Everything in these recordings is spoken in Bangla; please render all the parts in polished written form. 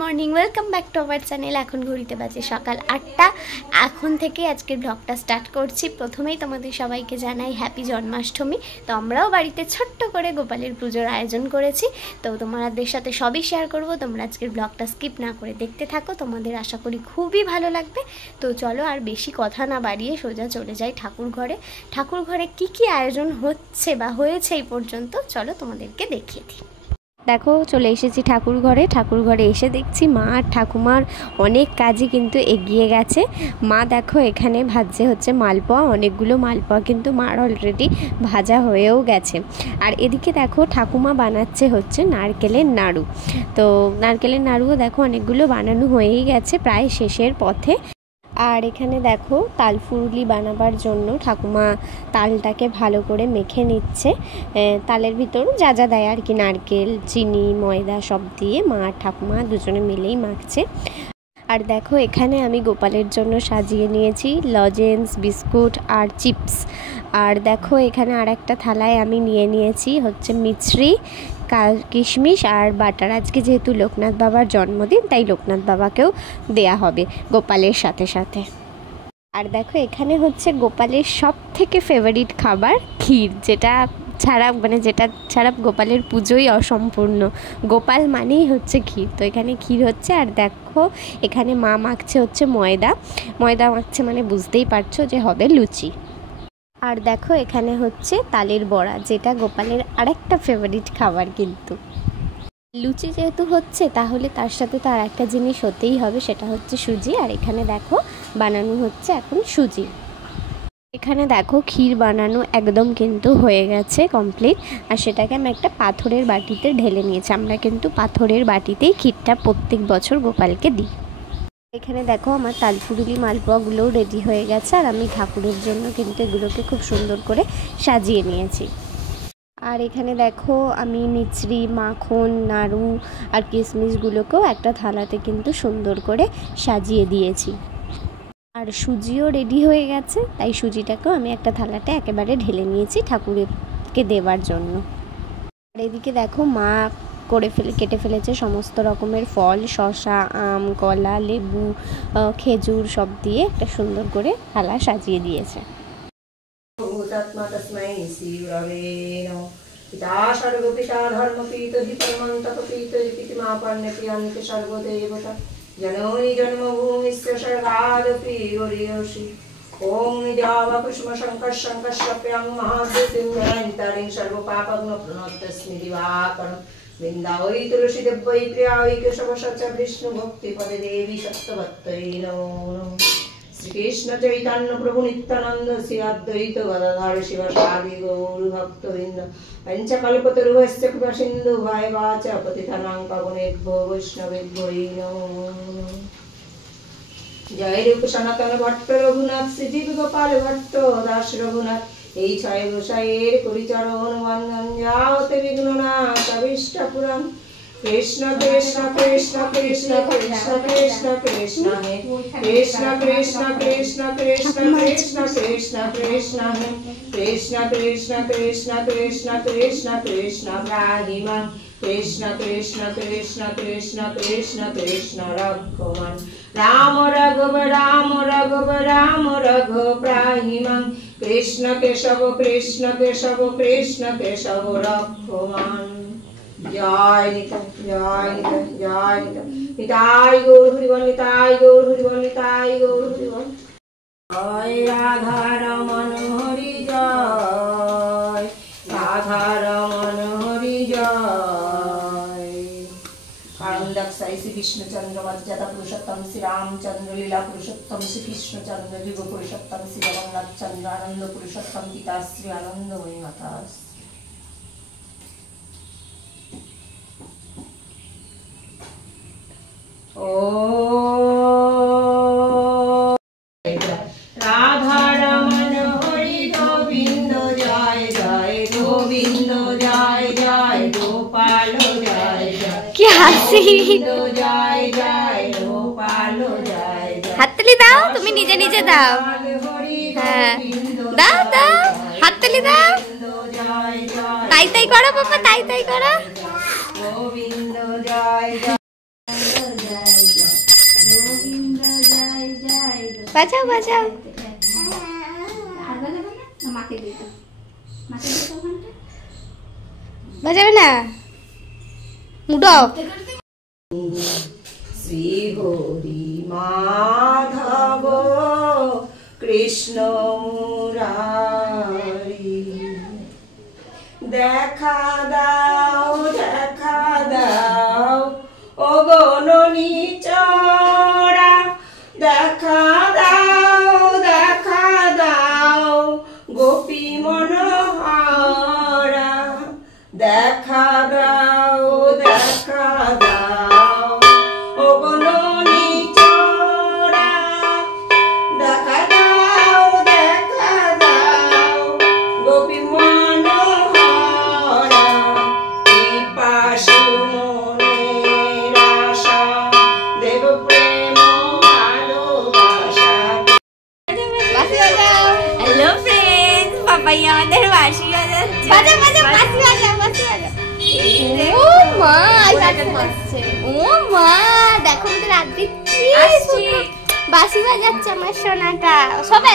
Morning, welcome back to our channel. এখন ঘড়িতে বাজে সকাল 8টা। এখন থেকে আজকের ব্লগটা স্টার্ট করছি। প্রথমেই তোমাদের সবাইকে জানাই হ্যাপি জন্মাষ্টমী। তো আমরাও বাড়িতে ছোট্ট করে গোপালের পুজোর আয়োজন করেছি, তো তোমাদের সাথে সবই শেয়ার করব। তোমরা আজকের ব্লগটা স্কিপ না করে দেখতে থাকো, তোমাদের আশা করি খুবই ভালো লাগবে। তো চলো আর বেশি কথা না বাড়িয়ে সোজা চলে যাই ঠাকুর ঘরে। ঠাকুর ঘরে কী কী আয়োজন হচ্ছে বা হয়েছে এই পর্যন্ত, চলো তোমাদেরকে দেখিয়ে দিই। দেখো চলে এসেছি ঠাকুর ঘরে। ঠাকুর ঘরে এসে দেখছি মা আর ঠাকুমার অনেক কাজই কিন্তু এগিয়ে গেছে। মা দেখো এখানে ভাজছে হচ্ছে মালপোয়া, অনেকগুলো মালপোয়া কিন্তু মার অলরেডি ভাজা হয়েও গেছে। আর এদিকে দেখো ঠাকুমা বানাচ্ছে হচ্ছে নারকেলের নাড়ু। তো নারকেলের নাড়ুও দেখো অনেকগুলো বানানো হয়েই গেছে, প্রায় শেষের পথে। আর এখানে দেখো তালফুরুলি বানাবার জন্য ঠাকুমা তালটাকে ভালো করে মেখে নিচ্ছে। তালের ভিতর যা যা দেয় আর কি, নারকেল, চিনি, ময়দা সব দিয়ে মা আর ঠাকুমা দুজনে মিলেই মাখছে। আর দেখো এখানে আমি গোপালের জন্য সাজিয়ে নিয়েছি লজেন্স, বিস্কুট আর চিপস। আর দেখো এখানে আর একটা থালায় আমি নিয়ে নিয়েছি হচ্ছে মিছরি, কিশমিশ আর বাটার। আজকে যেহেতু লোকনাথ বাবার জন্মদিন, তাই লোকনাথ বাবাকেও দেয়া হবে গোপালের সাথে সাথে। আর দেখো এখানে হচ্ছে গোপালের সব থেকে ফেভারিট খাবার ক্ষীর, যেটা ছাড়া গোপালের পুজোই অসম্পূর্ণ। গোপাল মানেই হচ্ছে ক্ষীর, তো এখানে ক্ষীর হচ্ছে। আর দেখো এখানে মা মাখছে হচ্ছে ময়দা মাখছে, মানে বুঝতেই পারছো যে হবে লুচি। আর দেখো এখানে হচ্ছে তালের বড়া, যেটা গোপালের আরেকটা ফেভারিট খাবার। কিন্তু লুচি যেহেতু হচ্ছে, তাহলে তার সাথে তো আর একটা জিনিস হতেই হবে, সেটা হচ্ছে সুজি। আর এখানে দেখো বানানো হচ্ছে এখন সুজি। এখানে দেখো ক্ষীর বানানো একদম কিন্তু হয়ে গেছে কমপ্লিট। আর সেটাকে আমি একটা পাথরের বাটিতে ঢেলে নিয়েছি। আমরা কিন্তু পাথরের বাটিতেই ক্ষীরটা প্রত্যেক বছর গোপালকে দিই। এখানে দেখো আমার তালফুরুলি মালপোয়াগুলোও রেডি হয়ে গেছে। আর আমি ঠাকুরের জন্য কিন্তু এগুলোকে খুব সুন্দর করে সাজিয়ে নিয়েছি। আর এখানে দেখো আমি মিছরি, মাখন, নাড়ু আর কিশমিশগুলোকেও একটা থালাতে কিন্তু সুন্দর করে সাজিয়ে দিয়েছি। আর সুজিও রেডি হয়ে গেছে, তাই সুজিটাকেও আমি একটা থালাতে একেবারে ঢেলে নিয়েছি ঠাকুরকে দেওয়ার জন্য। আর এদিকে দেখো মা কেটে ফেলেছে সমস্ত রকমের ফল, শসা, আম, কলা, লেবু, খেজুর সব দিয়ে একটা সুন্দর করে থালা সাজিয়ে দিয়েছে। जनोनि जन्मभूमिस्य स्वर्गादपि गरीयसि ओम निजावकुष्म शंकर शंकरश्यप्यं महाभूतिं निरन्तरिं सर्वपापग्नप्रणतस्मि दिवाकरं वृन्दावै तुलसी देवै प्रियावै केशवश्च विष्णुभक्तिपदे देवी सत्यवत्यै नमो नमः। श्रीकृष्ण चैतन्य प्रभु नित्यानंद श्री अद्वैत गदाधर शिवसादि गौर भक्तवृंद पंचकल्पतरुश्च कृपा सिंधु भयवाच पतितानां पावनेभ्यो वैष्णवेभ्यो नमो नमः। जय रूप सनातन भट्ट रघुनाथ श्रीजीव गोपाल भट्ट दास रघुनाथ এই ছয় গোসাইয়ের পরিচরণ বন্দন যাওতে বিঘ্ননাশ অভীষ্ট পুরাণ। कृष्ण कृष्ण कृष्ण कृष्ण कृष्ण कृष्ण कृष्ण हे कृष्ण कृष्ण कृष्ण कृष्ण कृष्ण कृष्ण कृष्ण हे कृष्ण कृष्ण कृष्ण कृष्ण कृष्ण कृष्ण ब्राह्मण कृष्ण कृष्ण कृष्ण कृष्ण कृष्ण कृष्ण रघुवन राम रघुव राम रघुव राम रघु ब्राह्मण कृष्ण केशव कृष्ण केशव कृष्ण केशव रघुवन। जय निताय जय निताय जय निताय निताय गौर हरिवल निताय गौर हरिवल निताय गौर हरिवल। जय राधा रमन हरि जय राधा रमन हरि जय। कारुण्यक्षय श्री कृष्णचंद्र मर्यादा पुरुषोत्तम श्री रामचंद्र लीला पुरुषोत्तम श्री कृष्णचंद्र युग पुरुषोत्तम श्री जगन्नाथ चंद्र आनंद पुरुषोत्तम पिता श्री आनंदमयी माता। राधा रमन हरि गोविंद जय जय गोविंद जय जय गोपाल जय जय কি হাসি! जय जय गोपाल जय जय। হাততালি দাও, তুমি নিজে নিজে দাও। হ্যাঁ দাও দাও, হাততালি দাও। তাই তাই করো বাবা, তাই তাই করো। गोविंद जय जय বাজাও বাজাও। বাজাবে না মুডো। শ্রী হরি মাধব কৃষ্ণ মুরারি, দেখা দাও ও গণনি চড়া, দেখা দাও গোপী মনোহরা, দেখা দাও ও গণনি চড়া, দেখা দাও গোপী মনোহরা, পিপাসু মনের আশা, দেব প্রেম ভালোবাসা। হ্যালো ফ্রেন্ডস, পাপাই আমাদের বাঁশি বাজাচ্ছে। ও মা ও মা, দেখো আমাদের রাত্রি বাঁশি বাজাচ্ছে আমার সোনাটা। সবে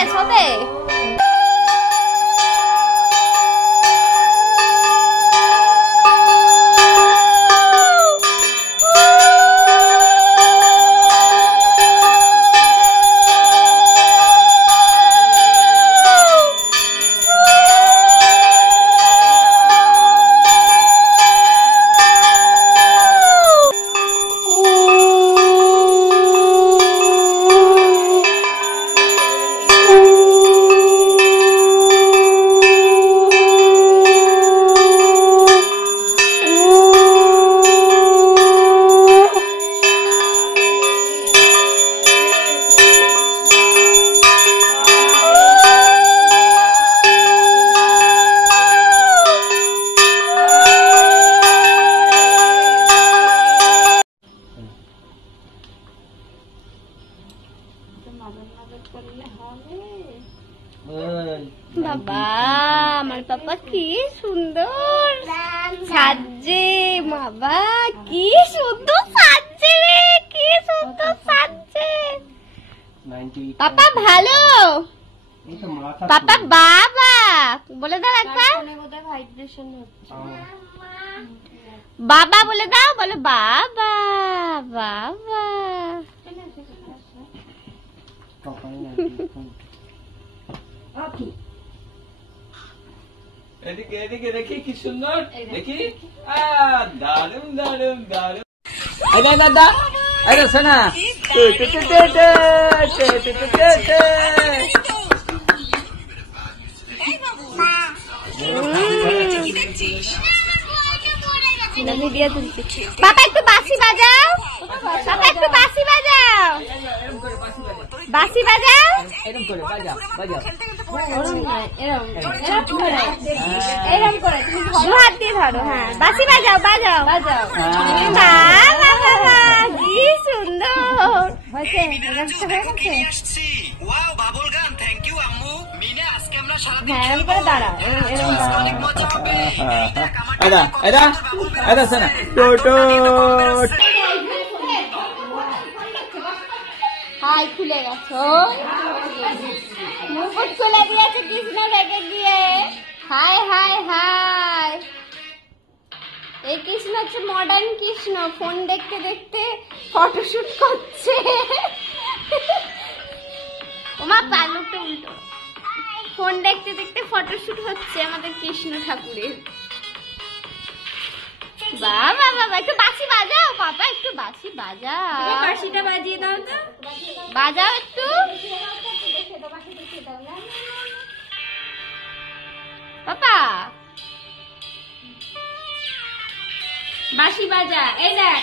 বাবা, আমার পাপা কি সুন্দর সাজছে। বাবা কি সুন্দর সাজছে রে, কি সুন্দর সাজছে। পাপা ভালো, পাপা বাবা বলে দাও একবার, বাবা বলে দাও, বলো বাবা বাবা। এদিকে এদিকে দেখি কি সুন্দর, দেখি দারুন দারুন দারুন। আরে দাদা, আরে সোনা, পাপা একটু বাঁশি বাজাও, পাপা একটু বাঁশি বাজাও, বাঁশি বাজাও, এরকম করে বাজাও বাজাও, এরকম করে দু হাত দিয়ে ধরো। হ্যাঁ বাঁশি বাজাও বাজাও বাজাও। কি সুন্দর হয়েছে। হ্যাঁ এরকম করে দাঁড়াও, এরা সোনা টোটো হাই খুলে গেছো, মুকুট খুলে দিয়েছে কৃষ্ণ রেখে গিয়ে। হাই হাই হাই, এই কৃষ্ণ হচ্ছে মডার্ন কৃষ্ণ, ফোন দেখতে দেখতে ফটোশুট করছে। ওমা পালকটা উল্টো, ফোন দেখতে দেখতে ফটোশুট হচ্ছে আমাদের কৃষ্ণ ঠাকুরের। বাবা বাবা, একটু বাঁশি বাজাও পাপা, একটু বাঁশি বাজাও, বাঁশিটা বাজিয়ে দাও তো, বাজাও একটু। পাপা বাঁশি বাজা, এই দেখ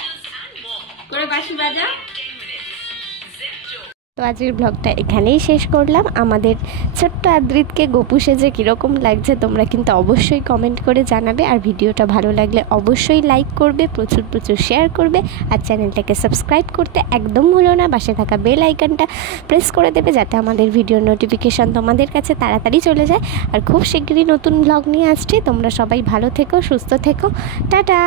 করে বাঁশি বাজা। তো আজকের ব্লগটা এখানেই শেষ করলাম। আমাদের ছোট্ট আদ্রিতকে গোপু সেজে কীরকম লাগছে তোমরা কিন্তু অবশ্যই কমেন্ট করে জানাবে। আর ভিডিওটা ভালো লাগলে অবশ্যই লাইক করবে, প্রচুর প্রচুর শেয়ার করবে, আর চ্যানেলটাকে সাবস্ক্রাইব করতে একদম ভুলো না। পাশে থাকা বেল আইকনটা প্রেস করে দেবে যাতে আমাদের ভিডিওর নোটিফিকেশান তোমাদের কাছে তাড়াতাড়ি চলে যায়। আর খুব শীঘ্রই নতুন ব্লগ নিয়ে আসছি। তোমরা সবাই ভালো থেকো, সুস্থ থেকো, টাটা।